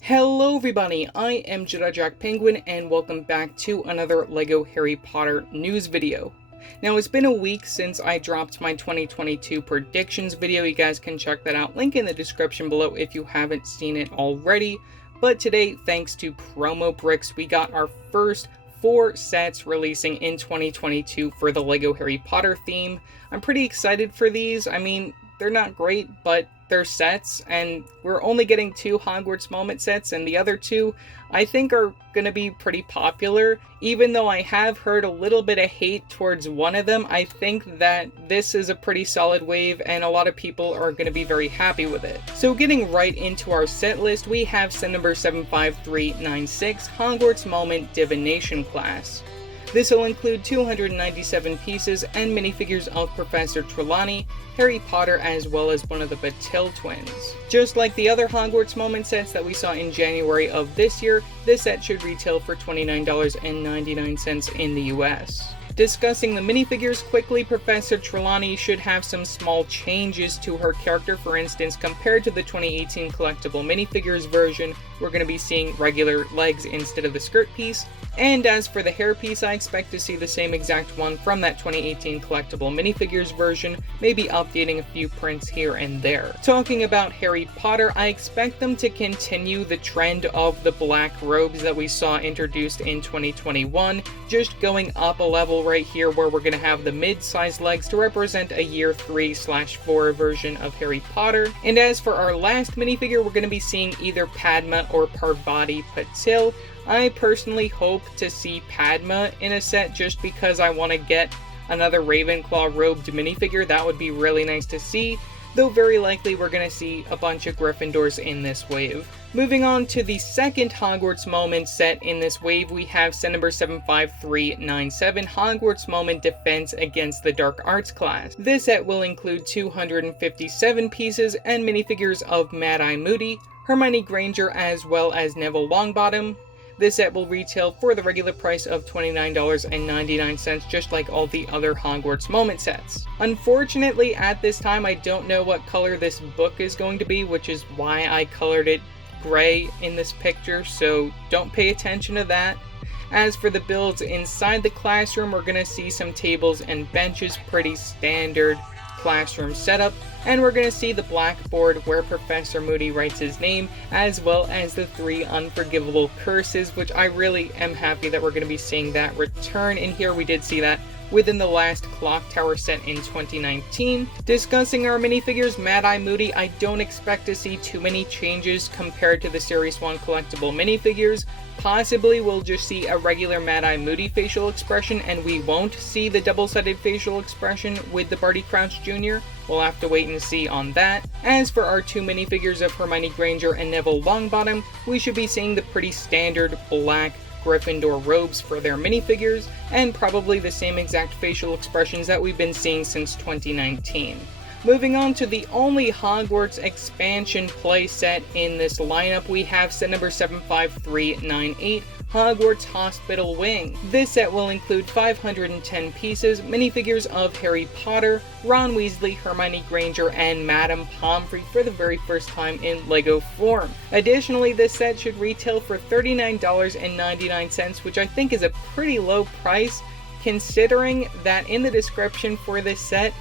Hello everybody, I am Jedi JAC Penguin and welcome back to another LEGO Harry Potter news video. Now it's been a week since I dropped my 2022 predictions video. You guys can check that out, link in the description below if you haven't seen it already. But today, thanks to Promobricks, we got our first 4 sets releasing in 2022 for the LEGO Harry Potter theme. I'm pretty excited for these. I mean, they're not great, but they're sets, and we're only getting 2 Hogwarts moment sets, and the other 2 I think are gonna be pretty popular. Even though I have heard a little bit of hate towards one of them, I think that this is a pretty solid wave, and a lot of people are gonna be very happy with it. So getting right into our set list, we have set number 75396, Hogwarts Moment Divination class. This will include 297 pieces and minifigures of Professor Trelawney, Harry Potter, as well as one of the Batil twins. Just like the other Hogwarts moment sets that we saw in January of this year, this set should retail for $29.99 in the US. Discussing the minifigures quickly, Professor Trelawney should have some small changes to her character. For instance, compared to the 2018 collectible minifigures version, we're going to be seeing regular legs instead of the skirt piece. And as for the hair piece, I expect to see the same exact one from that 2018 collectible minifigures version, maybe updating a few prints here and there. Talking about Harry Potter, I expect them to continue the trend of the black robes that we saw introduced in 2021, just going up a level right here where we're going to have the mid-sized legs to represent a year 3/4 version of Harry Potter. And as for our last minifigure, we're going to be seeing either Padma or Parvati Patil. I personally hope to see Padma in a set just because I want to get another Ravenclaw robed minifigure. That would be really nice to see, though very likely we're going to see a bunch of Gryffindors in this wave. Moving on to the second Hogwarts moment set in this wave, we have set number 75397, Hogwarts Moment Defense Against the Dark Arts class. This set will include 257 pieces and minifigures of Mad-Eye Moody, Hermione Granger, as well as Neville Longbottom. This set will retail for the regular price of $29.99, just like all the other Hogwarts moment sets. Unfortunately, at this time, I don't know what color this book is going to be, which is why I colored it gray in this picture, so don't pay attention to that. As for the builds inside the classroom, we're going to see some tables and benches, pretty standard classroom setup, and we're going to see the blackboard where Professor Moody writes his name, as well as the 3 unforgivable curses, which I really am happy that we're going to be seeing that return in here. We did see that within the last Clock Tower set in 2019. Discussing our minifigures, Mad-Eye Moody, I don't expect to see too many changes compared to the Series 1 collectible minifigures. Possibly we'll just see a regular Mad-Eye Moody facial expression, and we won't see the double-sided facial expression with the Barty Crouch Jr. We'll have to wait and see on that. As for our 2 minifigures of Hermione Granger and Neville Longbottom, we should be seeing the pretty standard black Gryffindor robes for their minifigures, and probably the same exact facial expressions that we've been seeing since 2019. Moving on to the only Hogwarts expansion play set in this lineup, we have set number 75398, Hogwarts Hospital Wing. This set will include 510 pieces, minifigures of Harry Potter, Ron Weasley, Hermione Granger, and Madame Pomfrey for the very first time in LEGO form. Additionally, this set should retail for $39.99, which I think is a pretty low price, considering that in the description for this set,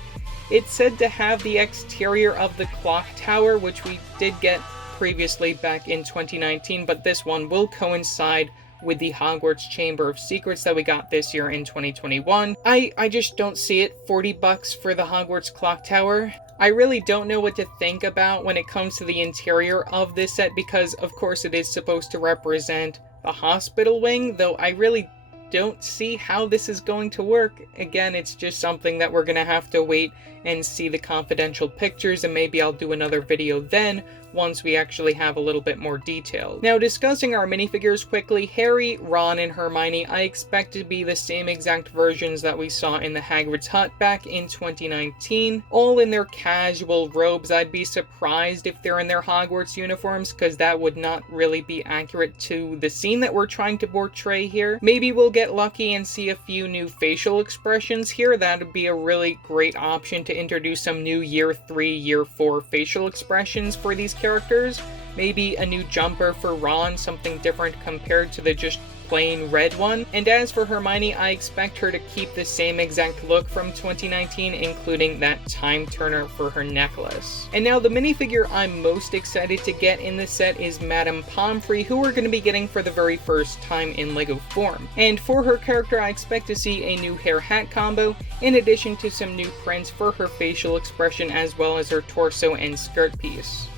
it's said to have the exterior of the clock tower, which we did get previously back in 2019, but this one will coincide with the Hogwarts Chamber of Secrets that we got this year in 2021. I just don't see it. 40 bucks for the Hogwarts clock tower. I really don't know what to think about when it comes to the interior of this set, because of course it is supposed to represent the hospital wing, though I really don't see how this is going to work. Again, it's just something that we're gonna have to wait and see the confidential pictures, and maybe I'll do another video then once we actually have a little bit more detail. Now, discussing our minifigures quickly, Harry, Ron, and Hermione, I expect to be the same exact versions that we saw in the Hagrid's Hut back in 2019, all in their casual robes. I'd be surprised if they're in their Hogwarts uniforms, because that would not really be accurate to the scene that we're trying to portray here. Maybe we'll get lucky and see a few new facial expressions here. That would be a really great option to introduce some new Year 3, Year 4 facial expressions for these characters. maybe a new jumper for Ron, something different compared to the just plain red one. And as for Hermione, I expect her to keep the same exact look from 2019, including that time turner for her necklace. And now the minifigure I'm most excited to get in this set is Madame Pomfrey, who we're going to be getting for the very first time in LEGO form. And for her character, I expect to see a new hair hat combo, in addition to some new prints for her facial expression as well as her torso and skirt piece.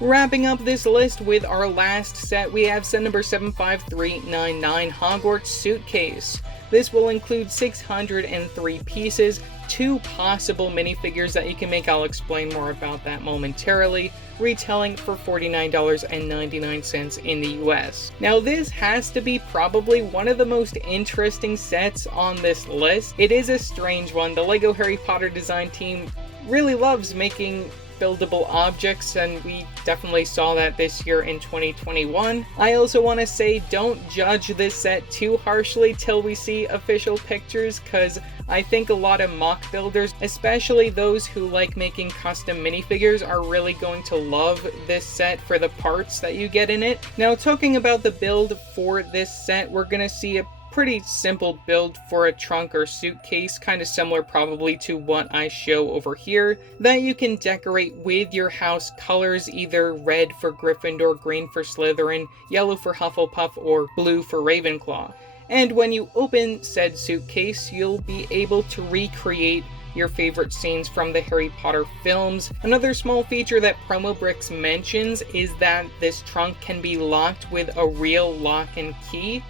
Wrapping up this list with our last set, we have set number 75399, Hogwarts Suitcase. This will include 603 pieces, 2 possible minifigures that you can make. I'll explain more about that momentarily, retailing for $49.99 in the US. Now this has to be probably one of the most interesting sets on this list. It is a strange one. The LEGO Harry Potter design team really loves making buildable objects, and we definitely saw that this year in 2021. I also want to say, don't judge this set too harshly till we see official pictures, because I think a lot of mock builders, especially those who like making custom minifigures, are really going to love this set for the parts that you get in it. Now, talking about the build for this set, we're going to see a pretty simple build for a trunk or suitcase, kind of similar probably to what I show over here, that you can decorate with your house colors, either red for Gryffindor, green for Slytherin, yellow for Hufflepuff, or blue for Ravenclaw. And when you open said suitcase, you'll be able to recreate your favorite scenes from the Harry Potter films. Another small feature that Promobricks mentions is that this trunk can be locked with a real lock and key.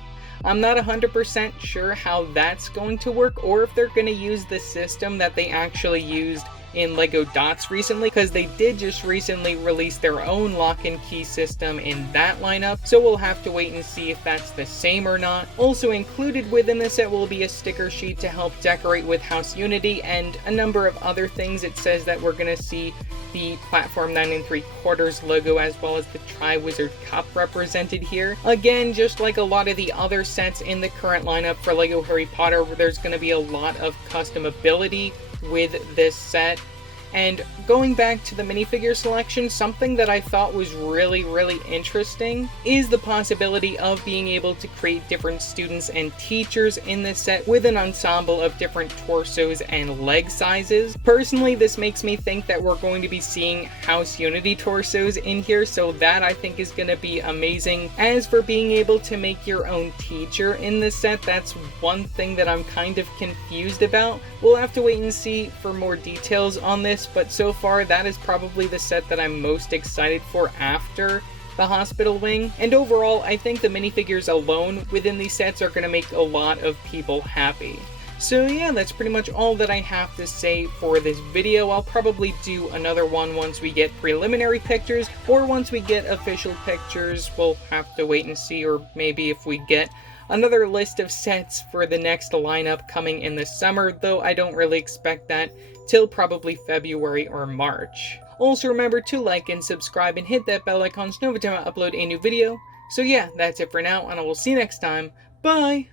I'm not 100% sure how that's going to work, or if they're going to use the system that they actually used in LEGO Dots recently, because they did just recently release their own lock and key system in that lineup, so we'll have to wait and see if that's the same or not. Also included within the set will be a sticker sheet to help decorate with House Unity, and a number of other things. It says that we're going to see the Platform 9 3/4 logo as well as the Triwizard Cup represented here. Again, just like a lot of the other sets in the current lineup for LEGO Harry Potter, there's going to be a lot of customability with this set. And going back to the minifigure selection, something that I thought was really interesting is the possibility of being able to create different students and teachers in this set with an ensemble of different torsos and leg sizes. Personally, this makes me think that we're going to be seeing House Unity torsos in here, so that I think is going to be amazing. As for being able to make your own teacher in this set, that's one thing that I'm kind of confused about. We'll have to wait and see for more details on this, but so far that is probably the set that I'm most excited for after the hospital wing. And overall, I think the minifigures alone within these sets are going to make a lot of people happy. So yeah, that's pretty much all that I have to say for this video. I'll probably do another one once we get preliminary pictures, or once we get official pictures. We'll have to wait and see, or maybe if we get another list of sets for the next lineup coming in the summer, though I don't really expect that till probably February or March. Also remember to like and subscribe and hit that bell icon so every time I upload a new video. So yeah, that's it for now, and I will see you next time. Bye!